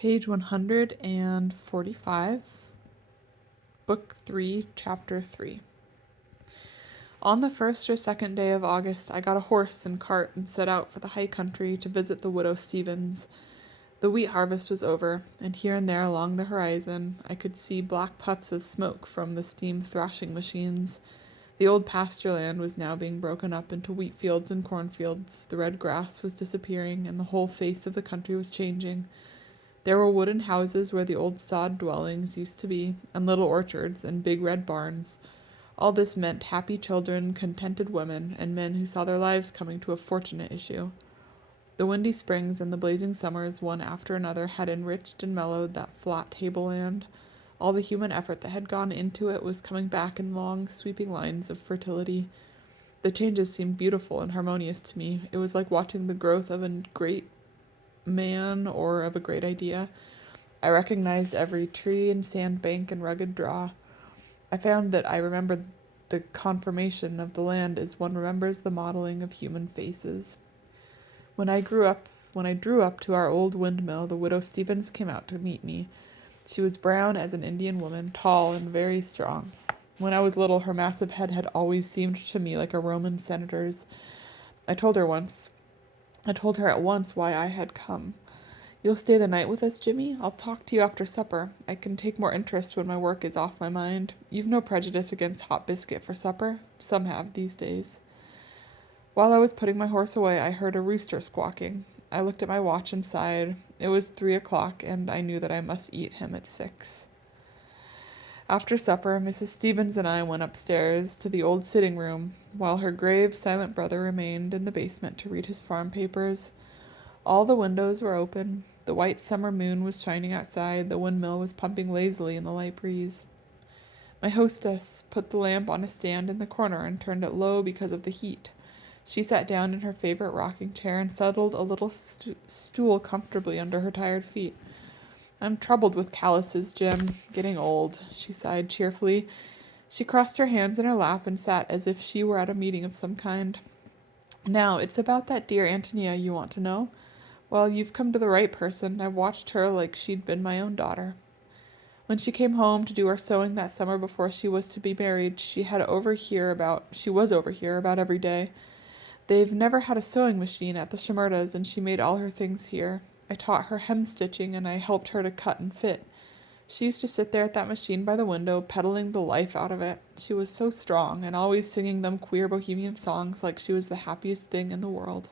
Page 145, Book 3, Chapter 3. On the first or second day of August, I got a horse and cart and set out for the high country to visit the widow Stevens. The wheat harvest was over, and here and there along the horizon I could see black puffs of smoke from the steam thrashing machines. The old pasture land was now being broken up into wheat fields and cornfields. The red grass was disappearing, and the whole face of the country was changing. There were wooden houses where the old sod dwellings used to be, and little orchards, and big red barns. All this meant happy children, contented women, and men who saw their lives coming to a fortunate issue. The windy springs and the blazing summers, one after another, had enriched and mellowed that flat tableland. All the human effort that had gone into it was coming back in long, sweeping lines of fertility. The changes seemed beautiful and harmonious to me. It was like watching the growth of a great man or of a great idea. I recognized every tree and sandbank and rugged draw. I found that I remembered the conformation of the land as one remembers the modeling of human faces. When I drew up to our old windmill, the widow Stevens came out to meet me. She was brown as an Indian woman, tall and very strong. When I was little, her massive head had always seemed to me like a Roman senator's. I told her at once why I had come. "You'll stay the night with us, Jimmy? I'll talk to you after supper. I can take more interest when my work is off my mind. You've no prejudice against hot biscuit for supper? Some have these days." While I was putting my horse away, I heard a rooster squawking. I looked at my watch and sighed. It was 3 o'clock, and I knew that I must eat him at 6. After supper, Mrs. Stevens and I went upstairs to the old sitting room, while her grave, silent brother remained in the basement to read his farm papers. All the windows were open. The white summer moon was shining outside. The windmill was pumping lazily in the light breeze. My hostess put the lamp on a stand in the corner and turned it low because of the heat. She sat down in her favorite rocking chair and settled a little stool comfortably under her tired feet. "I'm troubled with calluses, Jim. Getting old," she sighed cheerfully. She crossed her hands in her lap and sat as if she were at a meeting of some kind. "Now, it's about that dear Antonia you want to know? Well, you've come to the right person. I've watched her like she'd been my own daughter. When she came home to do our sewing that summer before she was to be married, she was over here about every day. They've never had a sewing machine at the Shimerdas, and she made all her things here. I taught her hem-stitching, and I helped her to cut and fit. She used to sit there at that machine by the window, peddling the life out of it. She was so strong, and always singing them queer bohemian songs like she was the happiest thing in the world.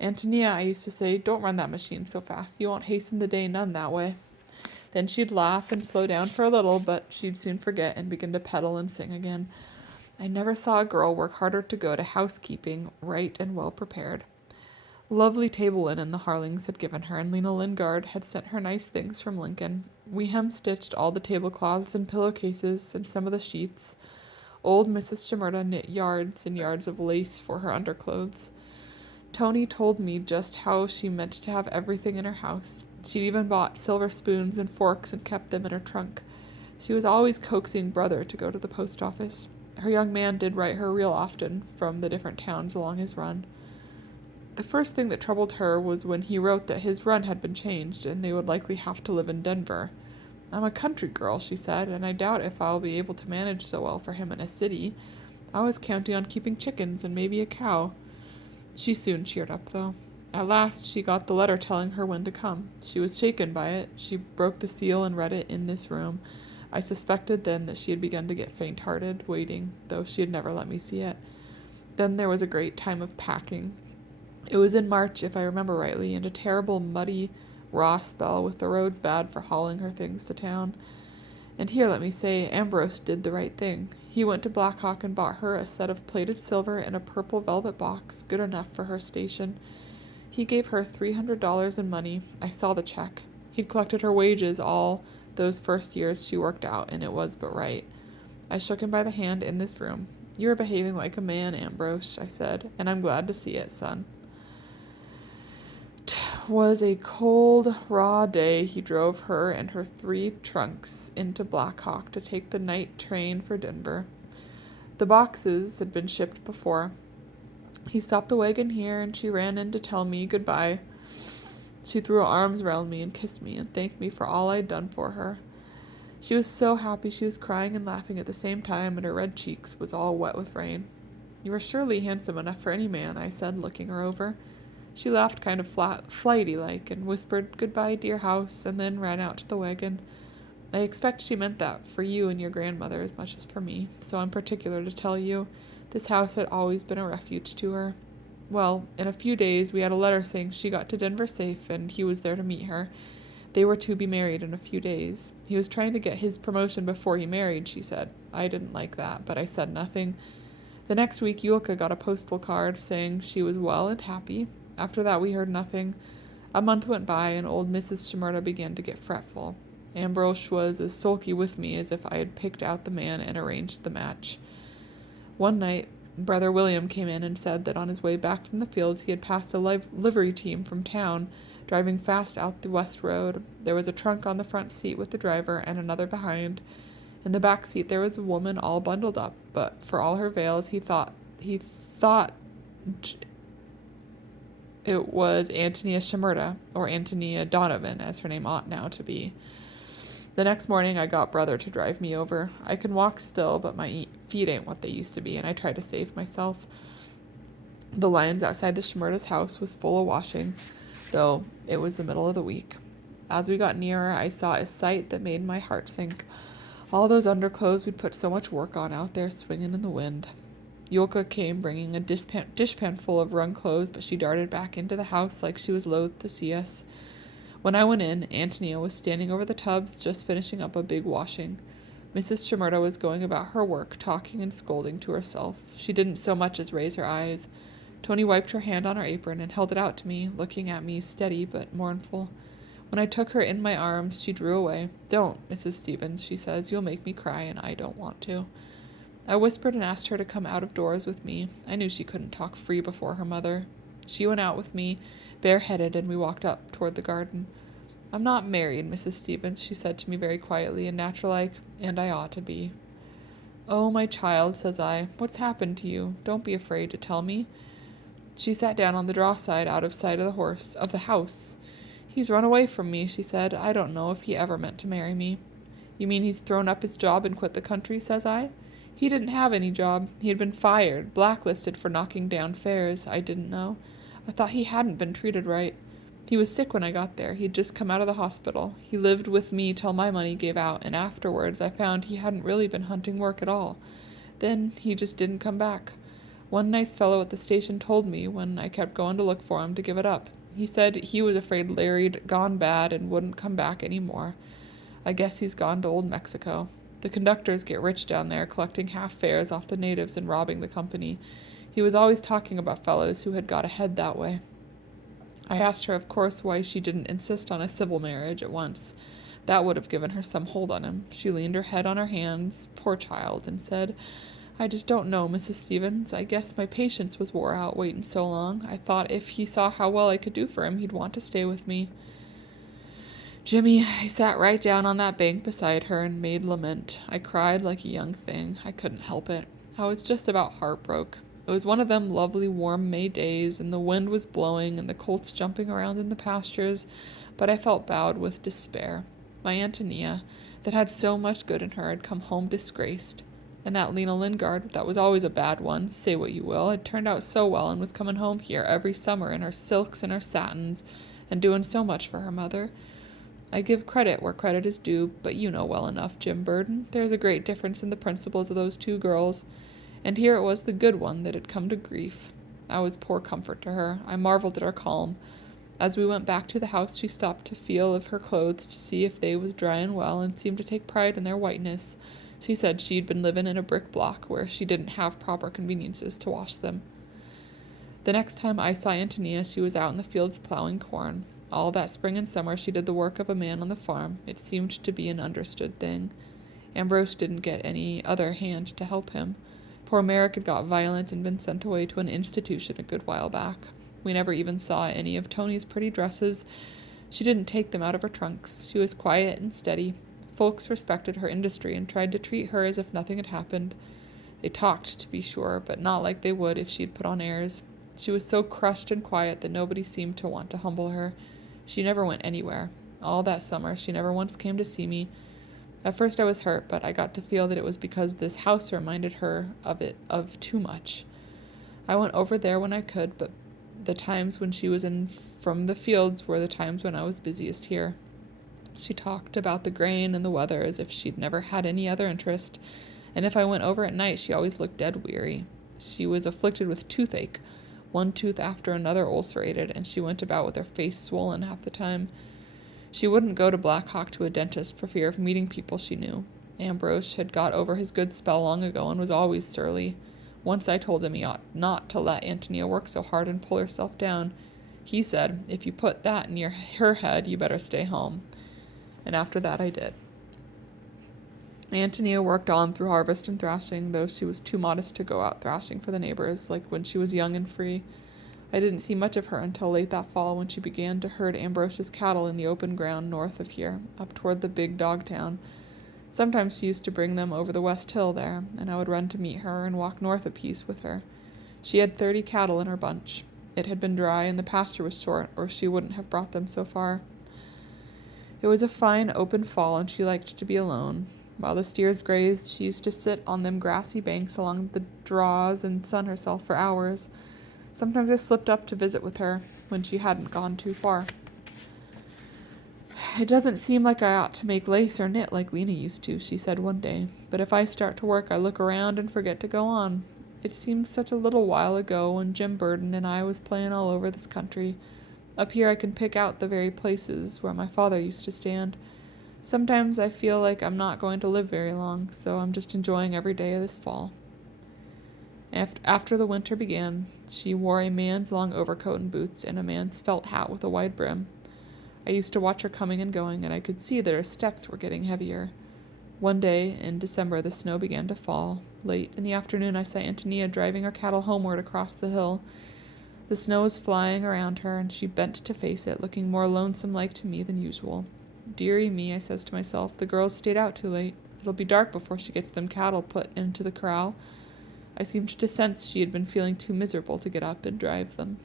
'Antonia,' I used to say, 'don't run that machine so fast. You won't hasten the day none that way.' Then she'd laugh and slow down for a little, but she'd soon forget and begin to pedal and sing again. I never saw a girl work harder to go to housekeeping, right and well prepared. Lovely table linen the Harlings had given her, and Lena Lingard had sent her nice things from Lincoln. We hem-stitched all the tablecloths and pillowcases and some of the sheets. Old Mrs. Shimerda knit yards and yards of lace for her underclothes. Tony told me just how she meant to have everything in her house. She'd even bought silver spoons and forks and kept them in her trunk. She was always coaxing Brother to go to the post office. Her young man did write her real often from the different towns along his run. The first thing that troubled her was when he wrote that his run had been changed and they would likely have to live in Denver. "I'm a country girl," she said, "and I doubt if I'll be able to manage so well for him in a city. I was counting on keeping chickens and maybe a cow." She soon cheered up, though. At last she got the letter telling her when to come. She was shaken by it. She broke the seal and read it in this room. I suspected then that she had begun to get faint-hearted, waiting, though she had never let me see it. Then there was a great time of packing. It was in March, if I remember rightly, and a terrible muddy, raw spell, with the roads bad for hauling her things to town. And here, let me say, Ambrose did the right thing. He went to Black Hawk and bought her a set of plated silver in a purple velvet box, good enough for her station. He gave her $300 in money. I saw the check. He'd collected her wages all those first years she worked out, and it was but right. I shook him by the hand in this room. "You're behaving like a man, Ambrose," I said, "and I'm glad to see it, son." 'Twas a cold, raw day. He drove her and her 3 trunks into Black Hawk to take the night train for Denver. The boxes had been shipped before. He stopped the wagon here, and she ran in to tell me goodbye. She threw her arms around me and kissed me and thanked me for all I'd done for her. She was so happy she was crying and laughing at the same time, and her red cheeks was all wet with rain. You are surely handsome enough for any man, I said, looking her over. She laughed kind of flighty-like and whispered, "Goodbye, dear house," and then ran out to the wagon. I expect she meant that for you and your grandmother as much as for me, so I'm particular to tell you. This house had always been a refuge to her. Well, in a few days we had a letter saying she got to Denver safe and he was there to meet her. They were to be married in a few days. He was trying to get his promotion before he married, she said. I didn't like that, but I said nothing. The next week, Yulka got a postal card saying she was well and happy. After that, we heard nothing. A month went by, and old Mrs. Shimerda began to get fretful. Ambrose was as sulky with me as if I had picked out the man and arranged the match. One night, Brother William came in and said that on his way back from the fields he had passed a livery team from town, driving fast out the west road. There was a trunk on the front seat with the driver and another behind. In the back seat there was a woman all bundled up, but for all her veils he thought it was Antonia Shimerda, or Antonia Donovan, as her name ought now to be. The next morning I got Brother to drive me over. I can walk still, but my feet ain't what they used to be, and I try to save myself. The lines outside the Shimerda's house was full of washing, though it was the middle of the week. As we got nearer, I saw a sight that made my heart sink. All those underclothes we'd put so much work on out there swinging in the wind. Yulka came bringing a dishpan full of wrung clothes, but she darted back into the house like she was loath to see us. When I went in, Antonia was standing over the tubs, just finishing up a big washing. Mrs. Shimerda was going about her work, talking and scolding to herself. She didn't so much as raise her eyes. Tony wiped her hand on her apron and held it out to me, looking at me steady but mournful. When I took her in my arms, she drew away. "Don't, Mrs. Stevens," she says. "You'll make me cry, and I don't want to." I whispered and asked her to come out of doors with me. I knew she couldn't talk free before her mother. She went out with me, bareheaded, and we walked up toward the garden. "I'm not married, Mrs. Stevens," she said to me very quietly and natural-like, "and I ought to be." "Oh, my child," says I, "what's happened to you? Don't be afraid to tell me." She sat down on the draw side out of sight of the house. "He's run away from me," she said. "I don't know if he ever meant to marry me." "You mean he's thrown up his job and quit the country?" says I. "He didn't have any job. He had been fired, blacklisted for knocking down fares. I didn't know. I thought he hadn't been treated right. He was sick when I got there. He'd just come out of the hospital. He lived with me till my money gave out, and afterwards I found he hadn't really been hunting work at all. Then he just didn't come back. One nice fellow at the station told me, when I kept going to look for him, to give it up. He said he was afraid Larry'd gone bad and wouldn't come back any more. I guess he's gone to old Mexico. The conductors get rich down there, collecting half fares off the natives and robbing the company. He was always talking about fellows who had got ahead that way." I asked her, of course, why she didn't insist on a civil marriage at once. That would have given her some hold on him. She leaned her head on her hands, poor child, and said, "I just don't know, Mrs. Stevens. I guess my patience was wore out waiting so long. I thought if he saw how well I could do for him, he'd want to stay with me." Jimmy, I sat right down on that bank beside her and made lament. I cried like a young thing. I couldn't help it. I was just about heartbroke. It was one of them lovely warm May days, and the wind was blowing and the colts jumping around in the pastures, but I felt bowed with despair. My Antonia, that had so much good in her, had come home disgraced. And that Lena Lingard, that was always a bad one, say what you will, had turned out so well and was coming home here every summer in her silks and her satins, and doing so much for her mother. I give credit where credit is due, but you know well enough, Jim Burden, there's a great difference in the principles of those two girls, and here it was the good one that had come to grief. I was poor comfort to her. I marveled at her calm. As we went back to the house, she stopped to feel of her clothes to see if they was dry and well, and seemed to take pride in their whiteness. She said she'd been living in a brick block where she didn't have proper conveniences to wash them. The next time I saw Antonia, she was out in the fields plowing corn. All that spring and summer she did the work of a man on the farm. It seemed to be an understood thing. Ambrose didn't get any other hand to help him. Poor Merrick had got violent and been sent away to an institution a good while back. We never even saw any of Tony's pretty dresses. She didn't take them out of her trunks. She was quiet and steady. Folks respected her industry and tried to treat her as if nothing had happened. They talked, to be sure, but not like they would if she'd put on airs. She was so crushed and quiet that nobody seemed to want to humble her. She never went anywhere. All that summer, she never once came to see me. At first I was hurt, but I got to feel that it was because this house reminded her of too much. I went over there when I could, but the times when she was in from the fields were the times when I was busiest here. She talked about the grain and the weather as if she'd never had any other interest, and if I went over at night, she always looked dead weary. She was afflicted with toothache, one tooth after another ulcerated, and she went about with her face swollen half the time. She wouldn't go to Black Hawk to a dentist for fear of meeting people she knew. Ambrose had got over his good spell long ago and was always surly. Once I told him he ought not to let Antonia work so hard and pull herself down. He said, if you put that in her head, you better stay home. And after that I did. Antonia worked on through harvest and thrashing, though she was too modest to go out thrashing for the neighbors, like when she was young and free. I didn't see much of her until late that fall when she began to herd Ambrose's cattle in the open ground north of here, up toward the big dog town. Sometimes she used to bring them over the west hill there, and I would run to meet her and walk north a piece with her. She had 30 cattle in her bunch. It had been dry and the pasture was short, or she wouldn't have brought them so far. It was a fine open fall, and she liked to be alone. While the steers grazed, she used to sit on them grassy banks along the draws and sun herself for hours. Sometimes I slipped up to visit with her when she hadn't gone too far. It doesn't seem like I ought to make lace or knit like Lena used to, she said one day, but if I start to work, I look around and forget to go on. It seems such a little while ago when Jim Burden and I was playing all over this country. Up here I can pick out the very places where my father used to stand. Sometimes I feel like I'm not going to live very long, so I'm just enjoying every day of this fall. After the winter began, she wore a man's long overcoat and boots and a man's felt hat with a wide brim. I used to watch her coming and going, and I could see that her steps were getting heavier. One day, in December, the snow began to fall. Late in the afternoon, I saw Antonia driving her cattle homeward across the hill. The snow was flying around her, and she bent to face it, looking more lonesome-like to me than usual. Dearie me, I says to myself, the girls stayed out too late. It'll be dark before she gets them cattle put into the corral. I seemed to sense she had been feeling too miserable to get up and drive them.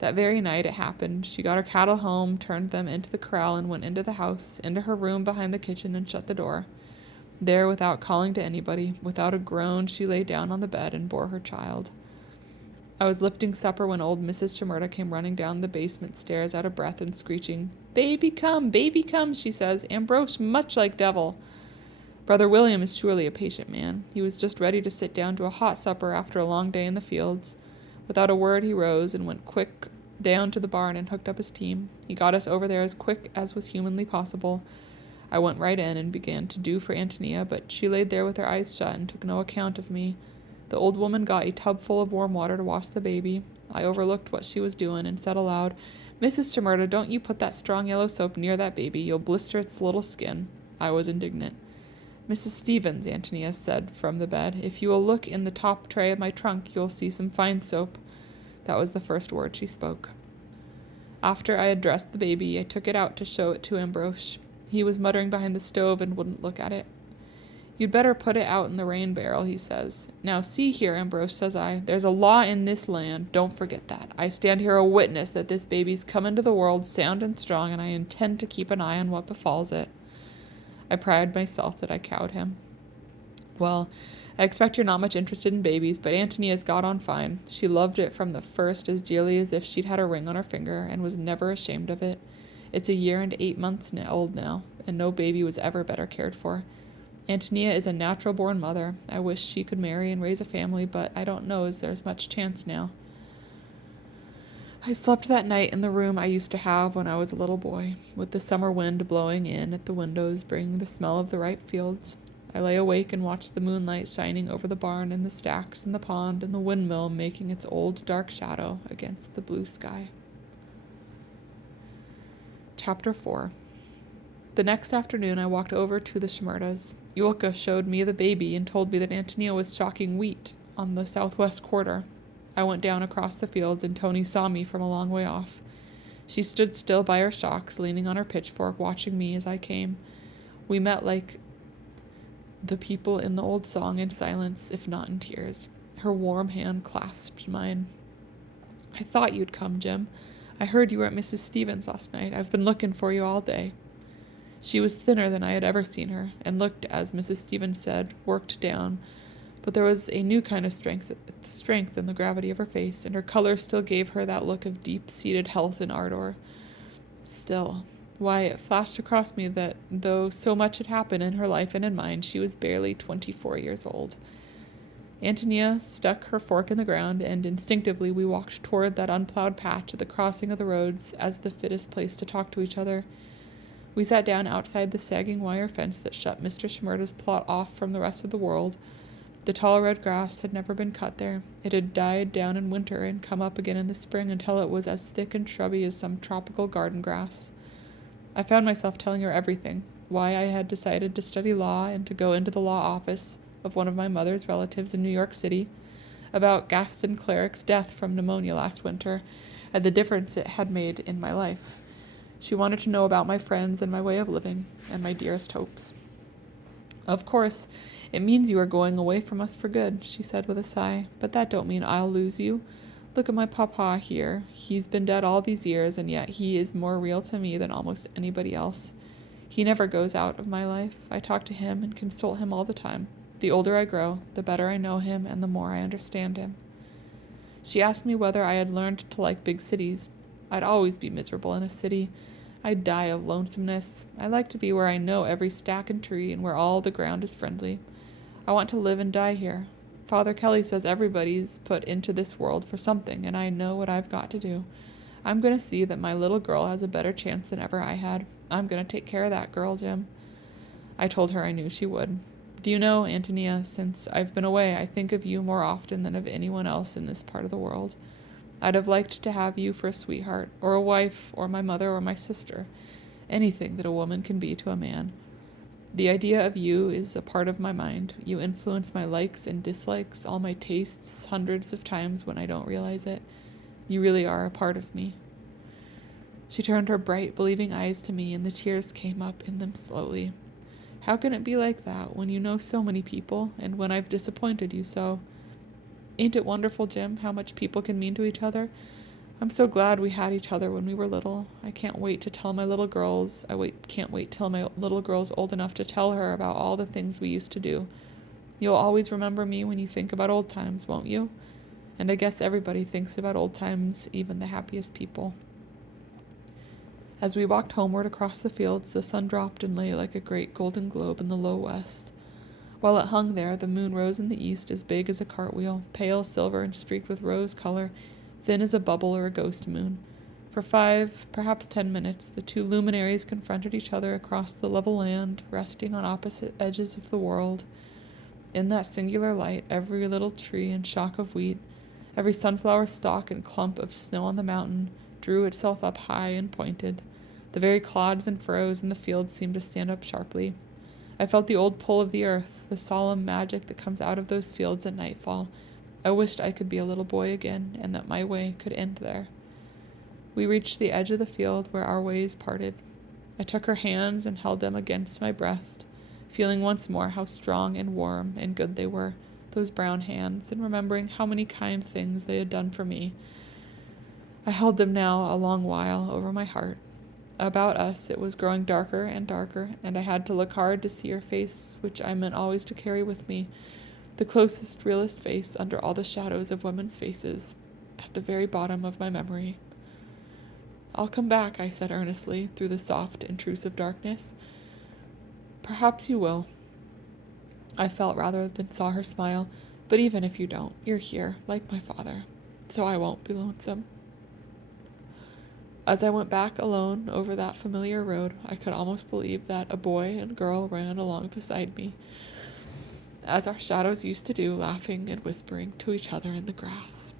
That very night it happened. She got her cattle home, turned them into the corral, and went into the house, into her room behind the kitchen, and shut the door. There, without calling to anybody, without a groan, she lay down on the bed and bore her child. I was lifting supper when old Mrs. Shimerda came running down the basement stairs out of breath and screeching, baby come, she says, Ambrose much like devil. Brother William is surely a patient man. He was just ready to sit down to a hot supper after a long day in the fields. Without a word he rose and went quick down to the barn and hooked up his team. He got us over there as quick as was humanly possible. I went right in and began to do for Antonia, but she laid there with her eyes shut and took no account of me. The old woman got a tub full of warm water to wash the baby. I overlooked what she was doing and said aloud, Mrs. Shimerda, don't you put that strong yellow soap near that baby. You'll blister its little skin. I was indignant. Mrs. Stevens, Antonia said from the bed, if you will look in the top tray of my trunk, you'll see some fine soap. That was the first word she spoke. After I had dressed the baby, I took it out to show it to Ambrose. He was muttering behind the stove and wouldn't look at it. You'd better put it out in the rain barrel, he says. Now see here, Ambrose, says I. There's a law in this land. Don't forget that. I stand here a witness that this baby's come into the world sound and strong, and I intend to keep an eye on what befalls it. I pride myself that I cowed him. Well, I expect you're not much interested in babies, but Antonia's got on fine. She loved it from the first as dearly as if she'd had a ring on her finger, and was never ashamed of it. It's a year and 8 months old now, and no baby was ever better cared for. Antonia is a natural-born mother. I wish she could marry and raise a family, but I don't know as there's much chance now. I slept that night in the room I used to have when I was a little boy, with the summer wind blowing in at the windows, bringing the smell of the ripe fields. I lay awake and watched the moonlight shining over the barn and the stacks and the pond and the windmill making its old dark shadow against the blue sky. Chapter 4. The next afternoon I walked over to the Shimerdas. Yulka showed me the baby and told me that Antonia was shocking wheat on the southwest quarter. I went down across the fields, and Tony saw me from a long way off. She stood still by her shocks, leaning on her pitchfork, watching me as I came. We met like the people in the old song, in silence, if not in tears. Her warm hand clasped mine. I thought you'd come, Jim. I heard you were at Mrs. Stevens last night. I've been looking for you all day." She was thinner than I had ever seen her, and looked, as Mrs. Stevens said, worked down, but there was a new kind of strength in the gravity of her face, and her color still gave her that look of deep-seated health and ardor. Still, why, it flashed across me that, though so much had happened in her life and in mine, she was barely 24 years old. Antonia stuck her fork in the ground, and instinctively we walked toward that unplowed patch at the crossing of the roads as the fittest place to talk to each other. We sat down outside the sagging wire fence that shut Mr. Shimerda's plot off from the rest of the world. The tall red grass had never been cut there. It had died down in winter and come up again in the spring until it was as thick and shrubby as some tropical garden grass. I found myself telling her everything, why I had decided to study law and to go into the law office of one of my mother's relatives in New York City, about Gaston Clerick's death from pneumonia last winter, and the difference it had made in my life. She wanted to know about my friends and my way of living, and my dearest hopes. "Of course, it means you are going away from us for good," she said with a sigh, "but that don't mean I'll lose you. Look at my papa here. He's been dead all these years, and yet he is more real to me than almost anybody else. He never goes out of my life. I talk to him and consult him all the time. The older I grow, the better I know him and the more I understand him." She asked me whether I had learned to like big cities. I'd always be miserable in a city. I'd die of lonesomeness. I like to be where I know every stack and tree and where all the ground is friendly. I want to live and die here. Father Kelly says everybody's put into this world for something, and I know what I've got to do. I'm going to see that my little girl has a better chance than ever I had. I'm going to take care of that girl, Jim. I told her I knew she would. "Do you know, Antonia, since I've been away, I think of you more often than of anyone else in this part of the world. I'd have liked to have you for a sweetheart, or a wife, or my mother, or my sister. Anything that a woman can be to a man. The idea of you is a part of my mind. You influence my likes and dislikes, all my tastes, hundreds of times when I don't realize it. You really are a part of me." She turned her bright, believing eyes to me, and the tears came up in them slowly. "How can it be like that when you know so many people, and when I've disappointed you so? Ain't it wonderful, Jim, how much people can mean to each other? I'm so glad we had each other when we were little. I can't wait to tell my little girls. Can't wait till my little girl's old enough to tell her about all the things we used to do. You'll always remember me when you think about old times, won't you? And I guess everybody thinks about old times, even the happiest people." As we walked homeward across the fields, the sun dropped and lay like a great golden globe in the low west. While it hung there, the moon rose in the east as big as a cartwheel, pale silver and streaked with rose color, thin as a bubble or a ghost moon. For 5, perhaps 10 minutes, the two luminaries confronted each other across the level land, resting on opposite edges of the world. In that singular light, every little tree and shock of wheat, every sunflower stalk and clump of snow on the mountain, drew itself up high and pointed. The very clods and furrows in the fields seemed to stand up sharply. I felt the old pull of the earth, the solemn magic that comes out of those fields at nightfall. I wished I could be a little boy again, and that my way could end there. We reached the edge of the field where our ways parted. I took her hands and held them against my breast, feeling once more how strong and warm and good they were, those brown hands, and remembering how many kind things they had done for me. I held them now a long while over my heart. About us it was growing darker and darker, and I had to look hard to see her face, which I meant always to carry with me, the closest, realest face under all the shadows of women's faces, at the very bottom of my memory. "I'll come back," I said earnestly, through the soft, intrusive darkness. "Perhaps you will." I felt rather than saw her smile. "But even if you don't, you're here, like my father, so I won't be lonesome." As I went back alone over that familiar road, I could almost believe that a boy and girl ran along beside me, as our shadows used to do, laughing and whispering to each other in the grass.